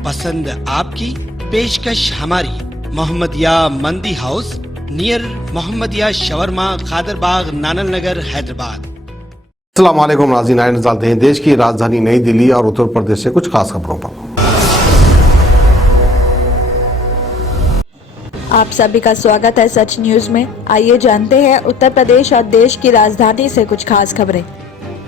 पसंद आपकी, पेशकश हमारी। मोहम्मदिया मंदी house near Mohammadia shawarma, Khadarbagh, नानल नगर, हैदराबाद। अस्सलाम वालेकुम नाज़रीन, आइए नज़र डालते हैं देश की राजधानी नई दिल्ली और उत्तर प्रदेश से कुछ खास खबरों पर। आप सभी का स्वागत है सच न्यूज में। आइए जानते हैं उत्तर प्रदेश और देश की राजधानी से कुछ खास खबरें।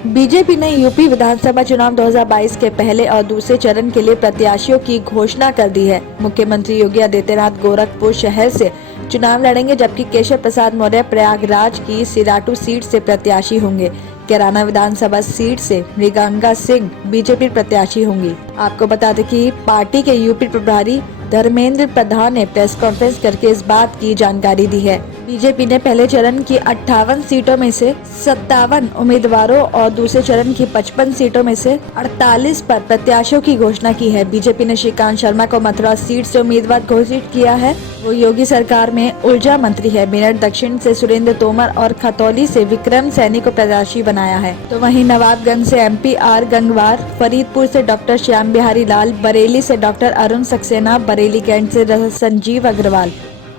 बीजेपी ने यूपी विधानसभा चुनाव 2022 के पहले और दूसरे चरण के लिए प्रत्याशियों की घोषणा कर दी है। मुख्यमंत्री योगी आदित्यनाथ गोरखपुर शहर से चुनाव लड़ेंगे, जबकि केशव प्रसाद मौर्य प्रयागराज की सिराटू सीट से प्रत्याशी होंगे। कैराना विधानसभा सीट से मृगांका सिंह बीजेपी प्रत्याशी होंगी। आपको बता दें कि पार्टी के यूपी प्रभारी धर्मेंद्र प्रधान ने प्रेस कॉन्फ्रेंस करके इस बात की जानकारी दी है। बीजेपी ने पहले चरण की 58 सीटों में से 57 उम्मीदवारों और दूसरे चरण की 55 सीटों में से 48 पर प्रत्याशियों की घोषणा की है। बीजेपी ने श्रीकांत शर्मा को मथुरा सीट से उम्मीदवार घोषित किया है। वो योगी सरकार में ऊर्जा मंत्री है। मेरठ दक्षिण से सुरेंद्र तोमर और खतौली से विक्रम सैनी को प्रत्याशी बनाया है। तो वहीं नवाबगंज से MP R गंगवार, फरीदपुर से डॉक्टर श्याम बिहारी लाल, बरेली से डॉक्टर अरुण सक्सेना, बरेली कैंट से संजीव अग्रवाल,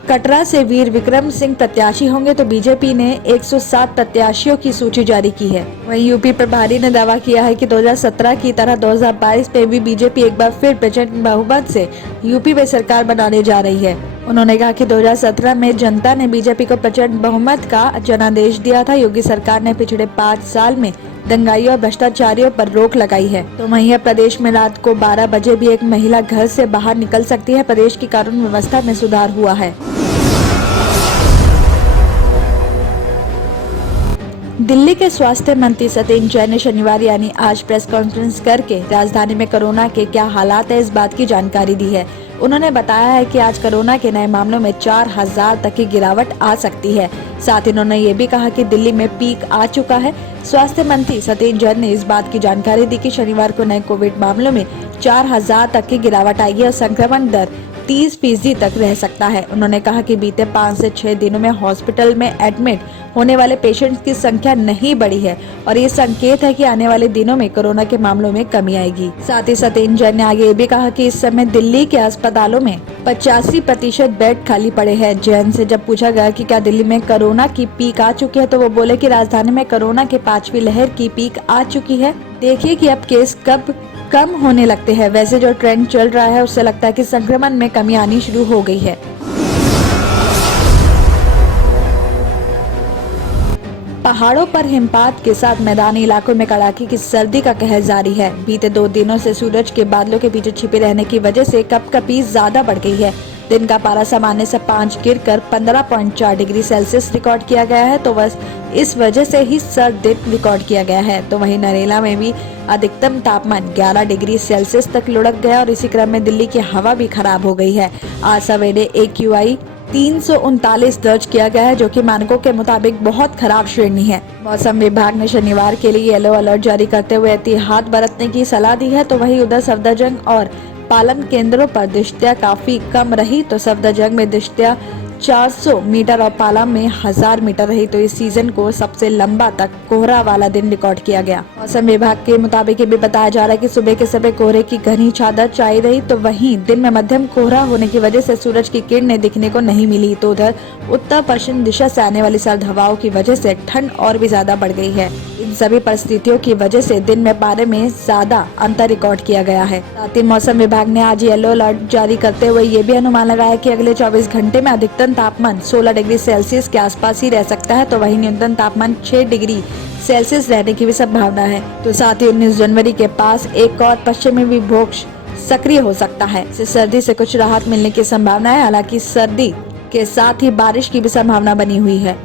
कटरा से वीर विक्रम सिंह प्रत्याशी होंगे। तो बीजेपी ने 107 प्रत्याशियों की सूची जारी की है। वहीं यूपी प्रभारी ने दावा किया है कि 2017 की तरह 2022 में भी बीजेपी एक बार फिर प्रचंड बहुमत से यूपी में सरकार बनाने जा रही है। उन्होंने कहा कि 2017 में जनता ने बीजेपी को प्रचंड बहुमत का जनादेश दिया था। योगी सरकार ने पिछले 5 साल में दंगाइयों और भ्रष्टाचारियों पर रोक लगाई है। तो वहीं प्रदेश में रात को 12 बजे भी एक महिला घर से बाहर निकल सकती है। प्रदेश की कानून व्यवस्था में सुधार हुआ है। दिल्ली के स्वास्थ्य मंत्री सत्येंद्र जैन ने शनिवार यानी आज प्रेस कॉन्फ्रेंस करके राजधानी में कोरोना के क्या हालात है, इस बात की जानकारी दी है। उन्होंने बताया है कि आज कोरोना के नए मामलों में 4000 तक की गिरावट आ सकती है। साथ ही उन्होंने ये भी कहा कि दिल्ली में पीक आ चुका है। स्वास्थ्य मंत्री सत्येंद्र जैन ने इस बात की जानकारी दी कि शनिवार को नए कोविड मामलों में 4000 तक की गिरावट आएगी और संक्रमण दर 30% तक रह सकता है। उन्होंने कहा कि बीते 5 से 6 दिनों में हॉस्पिटल में एडमिट होने वाले पेशेंट्स की संख्या नहीं बढ़ी है और ये संकेत है कि आने वाले दिनों में कोरोना के मामलों में कमी आएगी। साथ ही सत्येंद्र जैन ने आगे ये भी कहा कि इस समय दिल्ली के अस्पतालों में 85% बेड खाली पड़े हैं। जैन से जब पूछा गया कि क्या दिल्ली में कोरोना की पीक आ चुकी है, तो वो बोले कि राजधानी में कोरोना के 5वीं लहर की पीक आ चुकी है। देखिए कि अब केस कब कम होने लगते हैं। वैसे जो ट्रेंड चल रहा है उससे लगता है कि संक्रमण में कमी आनी शुरू हो गई है। पहाड़ों पर हिमपात के साथ मैदानी इलाकों में कड़ाके की सर्दी का कहर जारी है। बीते 2 दिनों से सूरज के बादलों के पीछे छिपे रहने की वजह से कपकपी ज्यादा बढ़ गई है। दिन का पारा सामान्य से 5 गिरकर 15.4 डिग्री सेल्सियस रिकॉर्ड किया गया है। तो बस इस वजह से ही सर्द दिन रिकॉर्ड किया गया है। तो वहीं नरेला में भी अधिकतम तापमान 11 डिग्री सेल्सियस तक लुढ़क गया और इसी क्रम में दिल्ली की हवा भी खराब हो गई है। आज सवेरे AQI 339 दर्ज किया गया है, जो कि मानकों के मुताबिक बहुत खराब श्रेणी है। मौसम विभाग ने शनिवार के लिए येलो अलर्ट जारी करते हुए एहतियात बरतने की सलाह दी है। तो वहीं उधर सफदरजंग और पालन केंद्रों पर दृष्टिया काफी कम रही। तो सफदरजंग में दृष्टिया 400 मीटर और पालम में 1000 मीटर रही। तो इस सीजन को सबसे लंबा तक कोहरा वाला दिन रिकॉर्ड किया गया। मौसम विभाग के मुताबिक ये भी बताया जा रहा है कि सुबह के समय कोहरे की घनी चादर छाई रही। तो वहीं दिन में मध्यम कोहरा होने की वजह से सूरज की किरणें दिखने को नहीं मिली। तो उधर उत्तर पश्चिम दिशा से आने वाली सर्द हवाओं की वजह से ठंड और भी ज्यादा बढ़ गई है। इन सभी परिस्थितियों की वजह से दिन में पारे में ज्यादा अंतर रिकॉर्ड किया गया है। साथ ही मौसम विभाग ने आज येलो अलर्ट जारी करते हुए ये भी अनुमान लगाया कि अगले 24 घंटे में अधिकतम तापमान 16 डिग्री सेल्सियस के आसपास ही रह सकता है। तो वहीं न्यूनतम तापमान 6 डिग्री सेल्सियस रहने की भी संभावना है। तो साथ ही 19 जनवरी के पास एक और पश्चिमी विक्षोभ सक्रिय हो सकता है। इससे सर्दी से कुछ राहत मिलने की संभावना है। हालांकि सर्दी के साथ ही बारिश की भी संभावना बनी हुई है।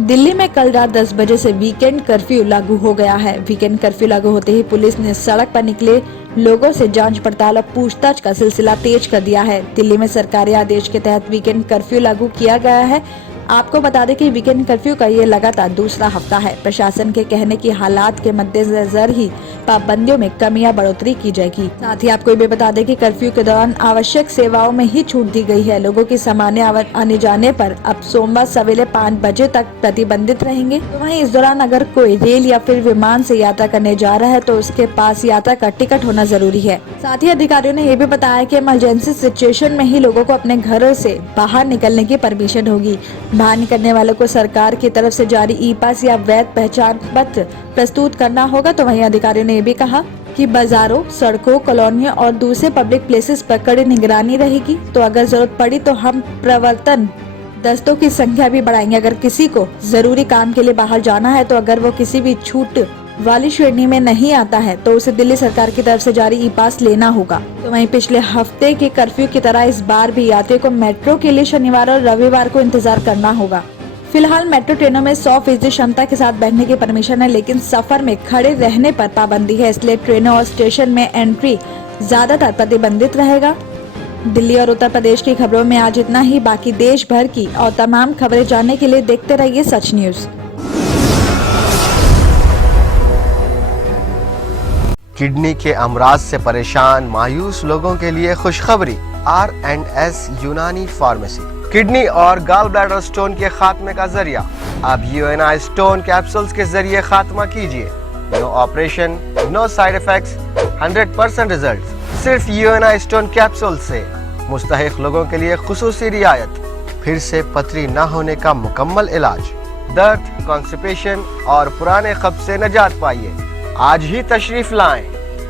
दिल्ली में कल रात 10 बजे से वीकेंड कर्फ्यू लागू हो गया है। वीकेंड कर्फ्यू लागू होते ही पुलिस ने सड़क पर निकले लोगों से जांच पड़ताल और पूछताछ का सिलसिला तेज कर दिया है। दिल्ली में सरकारी आदेश के तहत वीकेंड कर्फ्यू लागू किया गया है। आपको बता दें कि वीकेंड कर्फ्यू का ये लगातार दूसरा हफ्ता है। प्रशासन के कहने की हालात के मद्देनजर ही पाबंदियों में कमी या बढ़ोतरी की जाएगी। साथ ही आपको ये भी बता दें कि कर्फ्यू के दौरान आवश्यक सेवाओं में ही छूट दी गई है। लोगों की सामान्य आने जाने पर अब सोमवार सवेरे 5 बजे तक प्रतिबंधित रहेंगे। तो वहीं इस दौरान अगर कोई रेल या फिर विमान से यात्रा करने जा रहा है तो उसके पास यात्रा का टिकट होना जरूरी है। साथ ही अधिकारियों ने ये भी बताया कि इमरजेंसी सिचुएशन में ही लोगों को अपने घरों से बाहर निकलने की परमिशन होगी। बाहर निकलने वालों को सरकार की तरफ से जारी ई पास या वैध पहचान पत्र प्रस्तुत करना होगा। तो वहीं अधिकारियों ने ये भी कहा कि बाजारों, सड़कों, कॉलोनियों और दूसरे पब्लिक प्लेसेस पर कड़ी निगरानी रहेगी। तो अगर जरूरत पड़ी तो हम प्रवर्तन दस्तों की संख्या भी बढ़ाएंगे। अगर किसी को जरूरी काम के लिए बाहर जाना है तो अगर वो किसी भी छूट वाली श्रेणी में नहीं आता है तो उसे दिल्ली सरकार की तरफ से जारी ई पास लेना होगा। तो वहीं पिछले हफ्ते के कर्फ्यू की तरह इस बार भी यात्रियों को मेट्रो के लिए शनिवार और रविवार को इंतजार करना होगा। फिलहाल मेट्रो ट्रेनों में 100% क्षमता के साथ बैठने की परमिशन है, लेकिन सफर में खड़े रहने पर पाबंदी है। इसलिए ट्रेनों और स्टेशन में एंट्री ज्यादातर प्रतिबंधित रहेगा। दिल्ली और उत्तर प्रदेश की खबरों में आज इतना ही। बाकी देश भर की और तमाम खबरें जानने के लिए देखते रहिए सच न्यूज। किडनी के अमराज से परेशान मायूस लोगों के लिए खुशखबरी। R&S यूनानी फार्मेसी किडनी और गॉल ब्लैडर स्टोन के खात्मे का जरिया। अब UNI स्टोन कैप्सूल्स के जरिए खात्मा कीजिए। No operation, no side effects, 100% result. सिर्फ UNI स्टोन कैप्सूल से मुस्तहिक लोगों के लिए खुसूसी रियायत। फिर से पथरी न होने का मुकम्मल इलाज। दर्द, कॉन्स्टिपेशन और पुराने कब्ज से निजात पाइए। आज ही तशरीफ लाएं।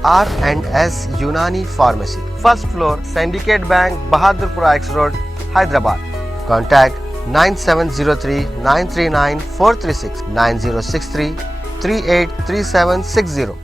R&S यूनानी pharmacy, first floor, syndicate bank, Bahadurpura X road, Hyderabad. Contact 9703 939 436 9063 383760।